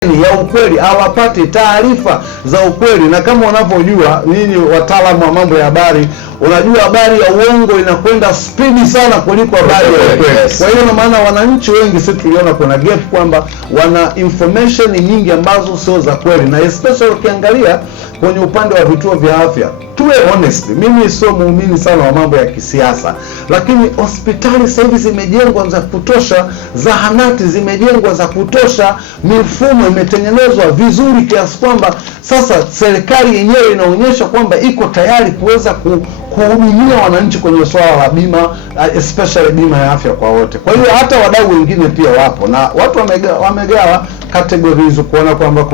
ya ukweli, hawapati taarifa za ukweli. Na kama unavyojua nyinyi wataalamu wa mambo ya habari, unajua habari ya uongo inakwenda spidi sana kuliko habari ya ukweli. Kwa hiyo na maana wananchi wengi sisi tuliona kuna gap kwamba wana information nyingi ambazo sio za kweli, na especially ukiangalia kwenye upande wa vituo vya afya. Tuwe honest, mimi sio muumini sana wa mambo ya kisiasa, lakini hospitali sasa hivi zimejengwa za kutosha, zahanati zimejengwa za kutosha, mifumo imetengenezwa vizuri kiasi kwamba sasa serikali yenyewe inaonyesha kwamba iko tayari kuweza kuhudumia wananchi kwenye swala la bima, especially bima ya afya kwa wote. Kwa hiyo hata wadau wengine pia wapo, na watu wamegawa categories kuona kwamba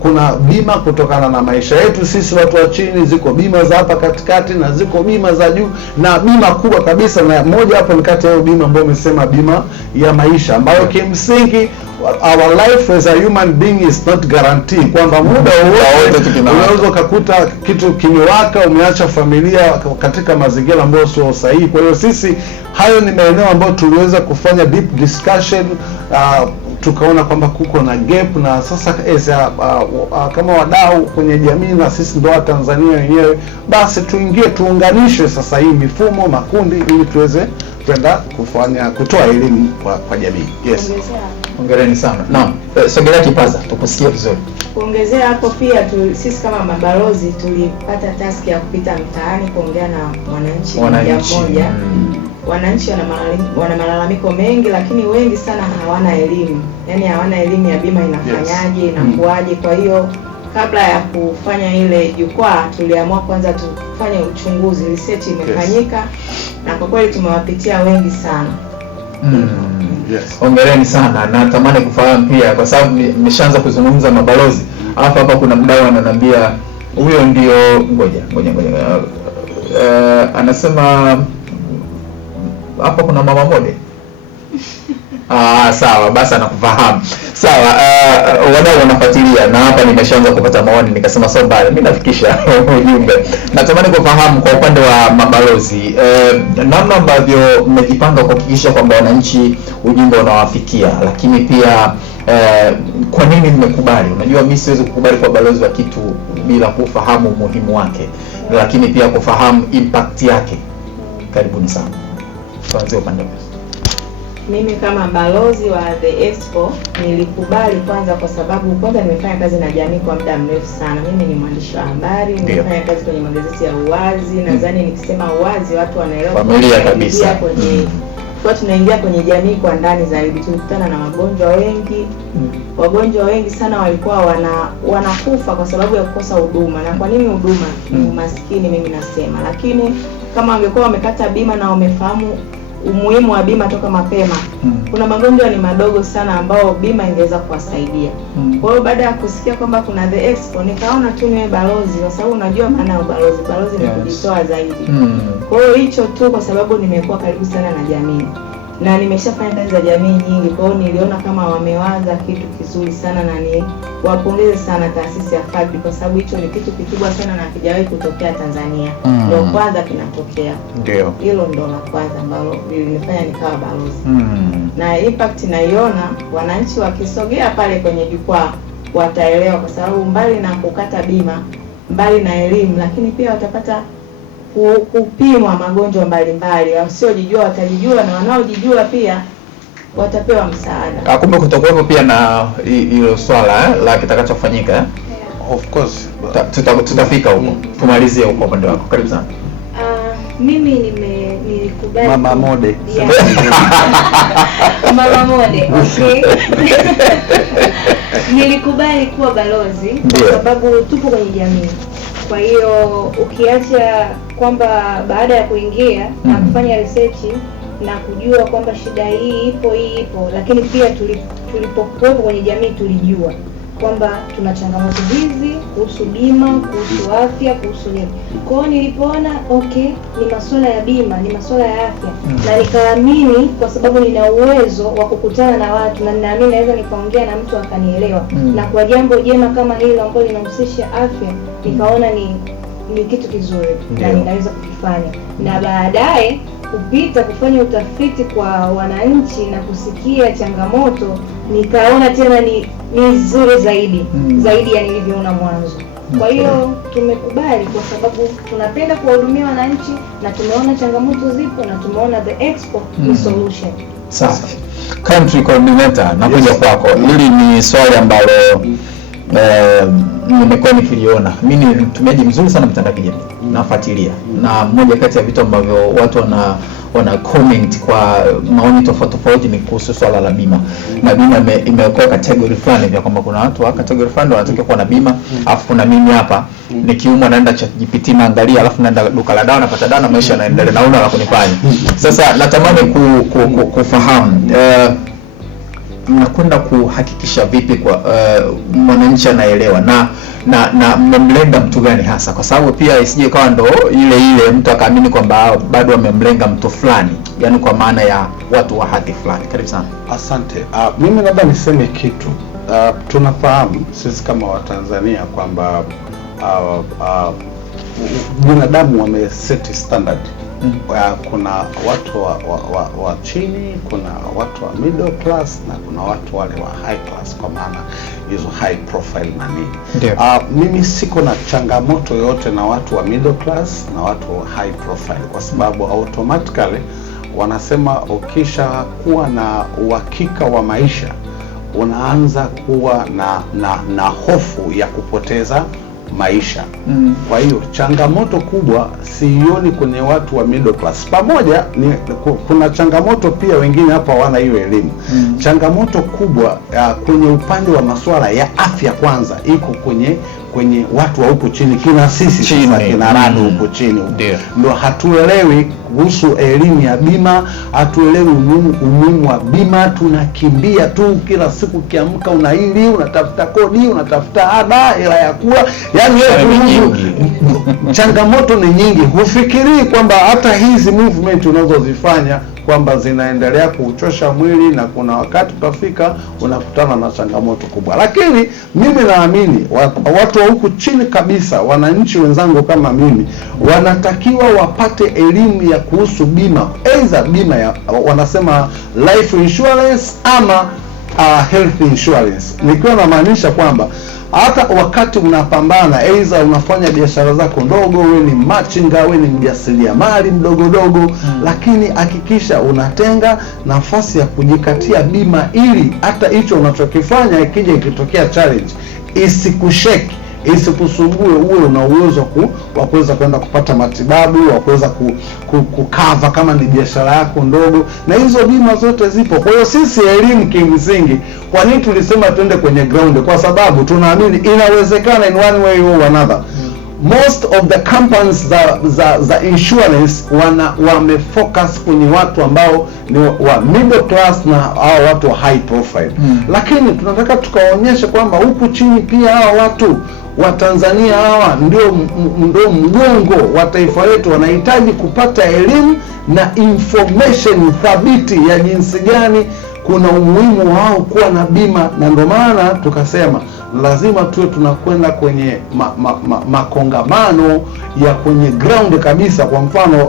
kuna bima kutokana na maisha yetu sisi watu wa chini, ziko bima za hapa katikati na ziko bima za juu, na bima kubwa kabisa na moja hapo ni kati ya bima ambayo umesema bima ya maisha, ambayo kimsingi our life as a human being is not guaranteed, kwamba muda wote unaweza ukakuta kitu kimewaka, umeacha familia katika mazingira ambayo sio sahihi. Kwa hiyo sisi hayo ni maeneo ambayo tuliweza kufanya deep discussion, tukaona kwamba kuko na gap, na sasa kama wadau kwenye jamii na sisi ndio wa Tanzania wenyewe, basi tuingie tuunganishwe sasa hii mifumo makundi ili tuweze kwenda kutoa elimu kwa jamii. Yes. Hongereni sana. Naam. Sogelea kipaza tukusikie vizuri. Kuongezea hapo pia sisi kama mabalozi tulipata task ya kupita mtaani kuongea na wananchi mmoja. Wananchi wana malalamiko mengi, lakini wengi sana hawana elimu. Yaani hawana elimu ya bima inafanyaje, inakuaje. Kwa hiyo kabla ya kufanya ile jukwaa tuliamua kwanza tufanye uchunguzi, research imefanyika, na kwa kweli tumewapitia wengi sana. Yes. Hongereni sana, na natamani kufahamu pia kwa sababu nimeshaanza kuzungumza mabalozi. Hapa kuna mdau ananiambia huyo ndio ngoja. Anasema hapa kuna mama Mode. Sawa, basi anakufahamu. Sawa, wadau wanafuatilia na hapa nimeshaanza kupata maoni, nikasema sawa bali mimi nafikisha ujumbe. Natamani kufahamu kwa upande wa mabalozi, namna ambavyo mmejipanga kuhakikisha kwamba wananchi ujumbe unawafikia, lakini pia kwa nini mmekubali? Unajua mimi siwezi kukubali kwa balozi wa kitu bila kufahamu umuhimu wake, lakini pia kufahamu impact yake. Karibuni sana. Tuanze upande wako. Mimi kama balozi wa The Expo nilikubali kwanza kwa sababu kwanza nimefanya kazi na jamii kwa muda mrefu sana. Mimi ni mwandishi wa habari, nimefanya kazi kwenye magazeti ya Uwazi. Nadhani nikisema Uwazi watu wanaelewa familia kabisa. Kwa tunaingia kwenye jamii kwa ndani zaidi. Tulikutana na wagonjwa wengi. Wagonjwa wengi sana walikuwa wanakufa kwa sababu ya kukosa huduma. Na kwa nini huduma? Ni umaskini mimi nasema. Lakini kama wangekuwa wamekata bima na wamefahamu umuhimu wa bima toka mapema, kuna magonjwa ni madogo sana ambao bima ingeweza kuwasaidia. Kwa hiyo baada ya kusikia kwamba kuna The Expo, nikaona tu niwe balozi, kwa sababu unajua maana ya balozi ni kujitoa zaidi. Kwa hiyo hicho tu, kwa sababu nimekuwa karibu sana na jamii na nimeshafanya kazi za jamii nyingi. Kwa hiyo niliona kama wamewaza kitu kizuri sana, na ni wapongeze sana taasisi ya FADRI kwa sababu hicho ni kitu kikubwa sana na hakijawahi kutokea Tanzania. Ndio kwanza kinatokea. Ndio. Hilo ndo la kwanza ambalo lilinifanya nikawa balozi. Na impact naiona wananchi wakisogea pale kwenye jukwaa wataelewa, kwa sababu mbali na kukata bima, mbali na elimu, lakini pia watapata kupimwa magonjwa mbalimbali. Wasiojijua watajijua, na wanaojijua pia watapewa msaada. Kumbe kutakuwepo pia na hilo swala la kitakachofanyika. Of course. Tutafika huko. Tumalizie huko upande wako. Karibu sana. Mimi nilikubali Mama Mode. Mama Mode. Okay. Nilikubali kuwa balozi kwa sababu tupo kwenye jamii. Kwa hiyo ukiacha kwamba baada ya kuingia na kufanya research na kujua kwamba shida hii ipo, lakini pia tulipokuwa kwenye jamii tulijua kwamba tuna changamoto hizi kuhusu bima, kuhusu afya, kuhusu nini. Kwa hiyo nilipoona ni masuala ya bima, ni masuala ya afya, na nikaamini kwa sababu nina uwezo wa kukutana na watu na ninaamini naweza nikaongea na mtu akanielewa, na kwa jambo jema kama hilo ambalo linahusisha afya, nikaona ni kitu kizuri na ninaweza kukifanya. Na baadaye kupita kufanya utafiti kwa wananchi na kusikia changamoto, nikaona tena ni nzuri zaidi zaidi ya nilivyoona mwanzo. Kwa hiyo tumekubali kwa sababu tunapenda kuwahudumia wananchi na tumeona changamoto zipo na tumeona the expo ni solution. Safi. Country coordinator, nakuja kwako. Hili ni swali ambalo nimekuwa nikiliona. Mimi ni mtumiaji mzuri sana mtandao kijamii. Nafuatilia. Na moja kati ya vitu ambavyo watu wana comment kwa maoni tofauti ni kuhusu swala la bima. Na bima imekuwa category fulani vya kwamba kuna watu wa category fulani wanataka kuwa na bima, alafu kuna mimi hapa nikiumwa naenda ChatGPT naangalia, alafu naenda duka la dawa napata dawa na maisha yanaendelea, naona la kunifanya. Sasa natamani kufahamu mnakwenda kuhakikisha vipi kwa mwananchi anaelewa na mmemlenga mtu gani hasa, kwa sababu pia isije kawa ndo ile mtu akaamini kwamba bado wamemlenga mtu fulani, yani kwa maana ya watu wa hadhi fulani. Karibu sana. Asante. Mimi labda niseme kitu. Tunafahamu sisi kama Watanzania kwamba binadamu wameseti standard. Kuna watu wa chini, kuna watu wa middle class na kuna watu wale wa high class, kwa maana hizo high profile na nini. Mimi siko na changamoto yote na watu wa middle class na watu wa high profile, kwa sababu automatically wanasema ukisha kuwa na uhakika wa maisha unaanza kuwa na hofu ya kupoteza maisha. Kwa hiyo changamoto kubwa sioni kwenye watu wa middle class. Pamoja kuna changamoto pia wengine hapa wana hiyo elimu. Changamoto kubwa kwenye upande wa masuala ya afya kwanza iko kwenye watu wa huko chini, kina sisi sasa kina rado huko chini. Ndio hatuelewi kuhusu elimu ya bima, hatuelewi umuhimu wa bima. Tunakimbia tu kila siku, kiamka unahili, unatafuta kodi, unatafuta ada, hela ya kula, yani changamoto ni nyingi. Hufikirii kwamba hata hizi movement unazozifanya kwamba zinaendelea kuuchosha mwili, na kuna wakati utafika unakutana na changamoto kubwa. Lakini mimi naamini watu wa huku chini kabisa, wananchi wenzangu kama mimi, wanatakiwa wapate elimu ya kuhusu bima, aidha bima ya wanasema life insurance ama health insurance. Nikiwa namaanisha kwamba hata wakati unapambana, aidha unafanya biashara zako ndogo, wewe ni machinga, wewe ni mjasiriamali mdogo, lakini hakikisha unatenga nafasi ya kujikatia bima, ili hata hicho unachokifanya ikija ikitokea challenge isikusheki, isikusumbue, uwe una uwezo wa kuweza kwenda kupata matibabu, wa kuweza kukava kama ni biashara yako ndogo, na hizo bima zote zipo. Kwa hiyo sisi elimu kimsingi, kwa nini tulisema tuende kwenye ground? Kwa sababu tunaamini inawezekana in one way or another. Most of the companies za insurance wamefocus kwenye watu ambao ni wa middle class na hao watu wa high profile. Lakini tunataka tukaonyesha kwamba huku chini pia hao watu wa Tanzania hawa ndio mgongo wa taifa letu, wanahitaji kupata elimu na information thabiti ya jinsi gani kuna umuhimu wao kuwa na bima. Na ndio maana tukasema lazima tuwe tunakwenda kwenye makongamano ya kwenye ground kabisa. Kwa mfano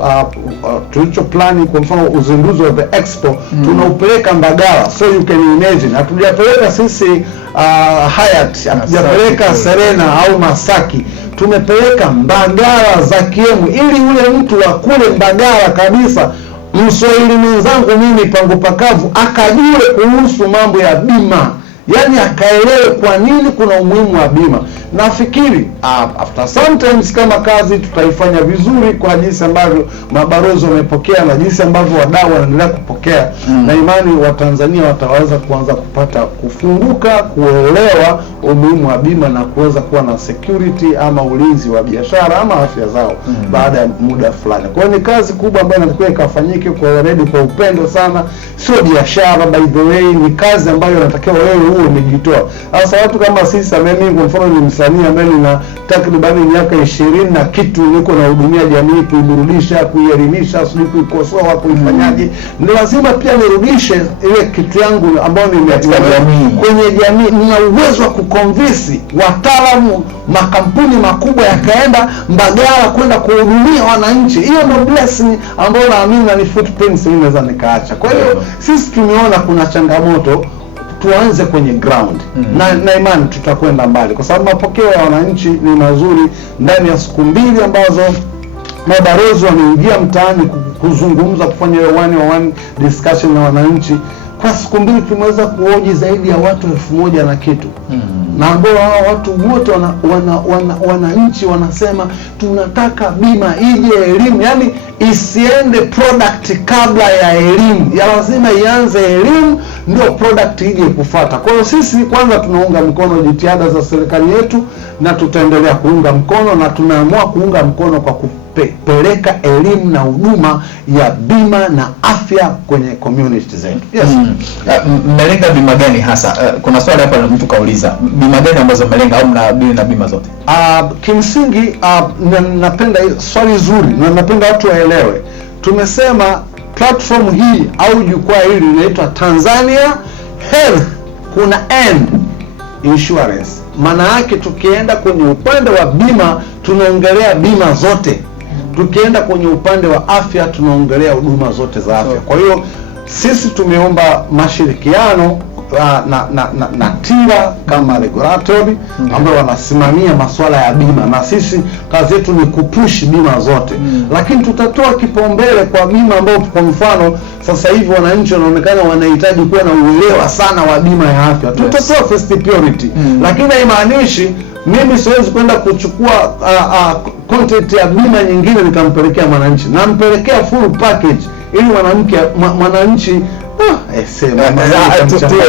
tulicho plani, kwa mfano uzinduzi wa the expo tunaupeleka Mbagala, so you can imagine. Hatujapeleka sisi Hyatt, hatujapeleka Serena au Masaki, tumepeleka Mbagala za Kiemu, ili ule mtu wa kule Mbagala kabisa, Mswahili mwenzangu mimi pangu pakavu, akajue kuhusu mambo ya bima, yani akaelewe kwa nini kuna umuhimu wa bima. Nafikiri after sometimes kama kazi tutaifanya vizuri kwa jinsi ambavyo mabalozi wamepokea na jinsi ambavyo wadau wanaendelea kupokea, na imani wa Tanzania wataweza kuanza kupata kufunguka, kuelewa umuhimu wa bima na kuweza kuwa na security ama ulinzi wa biashara ama afya zao baada ya muda fulani. Kwa hiyo ni kazi kubwa ambayo inatakiwa ikafanyike kwa weledi, kwa upendo sana. Sio biashara, by the way, ni kazi ambayo inatakiwa wewe umejitoa. Sasa watu kama sisi, mimi kwa mfano ni msanii ambaye nina takriban miaka 20 na kitu niko na hudumia jamii, kuiburudisha, kuielimisha, sio kuikosoa, kuifanyaje, ni lazima pia nirudishe ile kitu yangu ambayo nimeatia kwenye jamii. Nina uwezo wa kuconvince wataalamu, makampuni makubwa yakaenda Mbagala kwenda kuhudumia wananchi. Hiyo ndio blessing ambayo naamini na ni footprints naweza nikaacha. Kwa hiyo sisi tumeona kuna changamoto, tuanze kwenye ground na imani tutakwenda mbali, kwa sababu mapokeo ya wananchi ni mazuri. Ndani ya siku 2 ambazo mabalozi wameingia mtaani kuzungumza, kufanya one-on-one discussion na wananchi, kwa siku 2 tumeweza kuhoji zaidi ya watu 1000 na kitu. Na ambao hao watu wote wananchi wanasema tunataka bima ije elimu, yani isiende product kabla ya elimu, ya lazima ianze elimu ndio product ije kufuata. Kwa hiyo sisi kwanza tunaunga mkono jitihada za serikali yetu na tutaendelea kuunga mkono, na tunaamua kuunga mkono kwa kupeleka elimu na huduma ya bima na afya kwenye community zetu. Yes. Mmelenga bima gani hasa? Kuna swali hapa mtu kauliza, bima gani ambazo mmelenga au mnadili na bima zote? Kimsingi napenda swali zuri na napenda watu waelewe. Tumesema platform hii au jukwaa hili linaitwa Tanzania Health kuna End Insurance. Maana yake tukienda kwenye upande wa bima tunaongelea bima zote, tukienda kwenye upande wa afya tunaongelea huduma zote za afya. Kwa hiyo sisi tumeomba mashirikiano na TIRA kama regulatory ambao wanasimamia masuala ya bima, na sisi kazi yetu ni kupush bima zote. Lakini tutatoa kipaumbele kwa bima ambao kwa mfano sasa hivi wananchi wanaonekana wanahitaji kuwa na uelewa sana wa bima ya afya. Tutatoa first priority. Lakini haimaanishi mimi siwezi kwenda kuchukua content ya bima nyingine nikampelekea mwananchi. Nampelekea full package ili mwananchi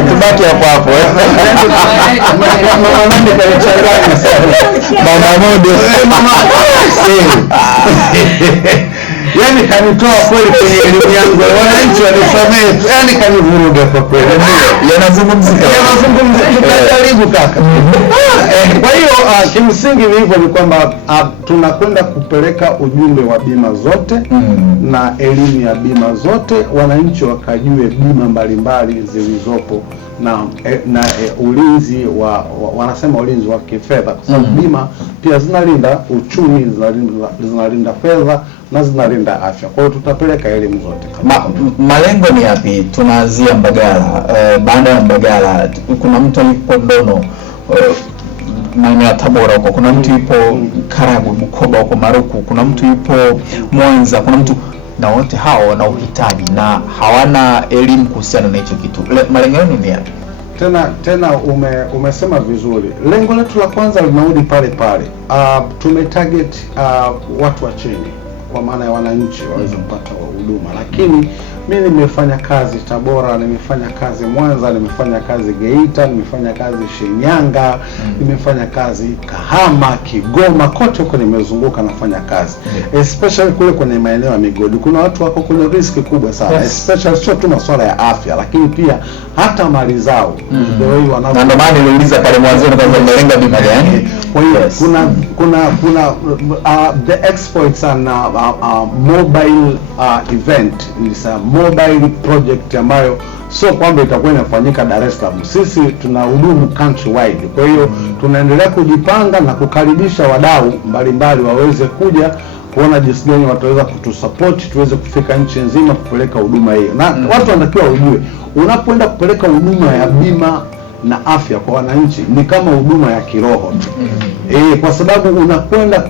tubaki hapo hapo. Yani kanitoa kweli kwenye elimu yangu, wananchi wanisamee, yani kanivuruga kwa kweli. Yanazungumzika, tutajaribu kaka. Kwa hiyo kimsingi ni hivyo, ni kwamba tunakwenda kupeleka ujumbe wa bima zote na elimu ya bima zote, wananchi wakajue bima mbalimbali zilizopo na ulinzi wanasema ulinzi wa kifedha, kwa sababu bima pia zinalinda uchumi, zinalinda fedha na zinalinda afya. Kwa hiyo tutapeleka elimu zote. Malengo ni yapi? Tunaanzia Mbagala, baada ya Mbagala kuna mtu yupo Ndono, maeneo ya Tabora huko, kuna mtu yupo Karagwe, Bukoba huko, Maruku, kuna mtu yupo Mwanza, kuna mtu, na wote hao wana uhitaji na hawana elimu kuhusiana na hicho kitu. Malengo yenu ni yapi? Tena umesema vizuri. Lengo letu la kwanza linarudi pale pale. Tumetarget watu wa chini, kwa maana ya wananchi waweze kupata huduma. Lakini mimi nimefanya kazi Tabora, nimefanya kazi Mwanza, nimefanya kazi Geita, nimefanya kazi Shinyanga, nimefanya kazi Kahama, Kigoma, kote huko nimezunguka nafanya kazi. Especially kule kwenye maeneo ya migodi. Kuna watu wako kwenye riski kubwa sana. Especially sio tu masuala ya afya, lakini pia hata mali zao. Na ndio maana niliuliza pale mwanzo kwamba mnalenga bima gani? Kwa hiyo kuna the experts and mobile event, is a mobile project ambayo sio kwamba itakuwa inafanyika Dar es Salaam. Sisi tunahudumu countrywide. Kwa hiyo tunaendelea kujipanga na kukaribisha wadau mbalimbali waweze kuja kuona jinsi gani wataweza kutusupport tuweze kufika nchi nzima kupeleka huduma hiyo. Na watu wanatakiwa ujue, unapoenda kupeleka huduma ya bima na afya kwa wananchi ni kama huduma ya kiroho. Kwa sababu unakwenda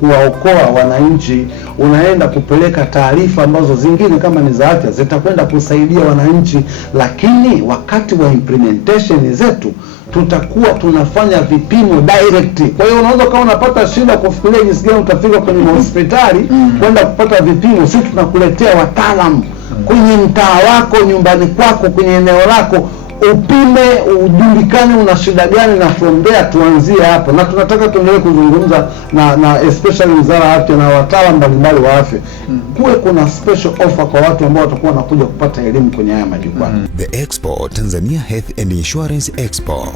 kuwaokoa wananchi, unaenda kupeleka taarifa ambazo zingine kama ni za afya zitakwenda kusaidia wananchi, lakini wakati wa implementation zetu tutakuwa tunafanya vipimo direct. Kwa hiyo unaweza kama unapata shida kufikiria jinsi gani utafika kwenye hospitali kwenda kupata vipimo, sisi tunakuletea wataalamu kwenye mtaa wako, nyumbani kwako, kwenye eneo lako, upime, ujulikane una shida gani, na from there tuanzie hapo. Na tunataka tuendelee kuzungumza na especially Wizara ya Afya na wataalamu mbalimbali wa afya. Kuwe kuna special offer kwa watu ambao watakuwa wanakuja kupata elimu kwenye haya majukwaa. The Expo, Tanzania Health and Insurance Expo.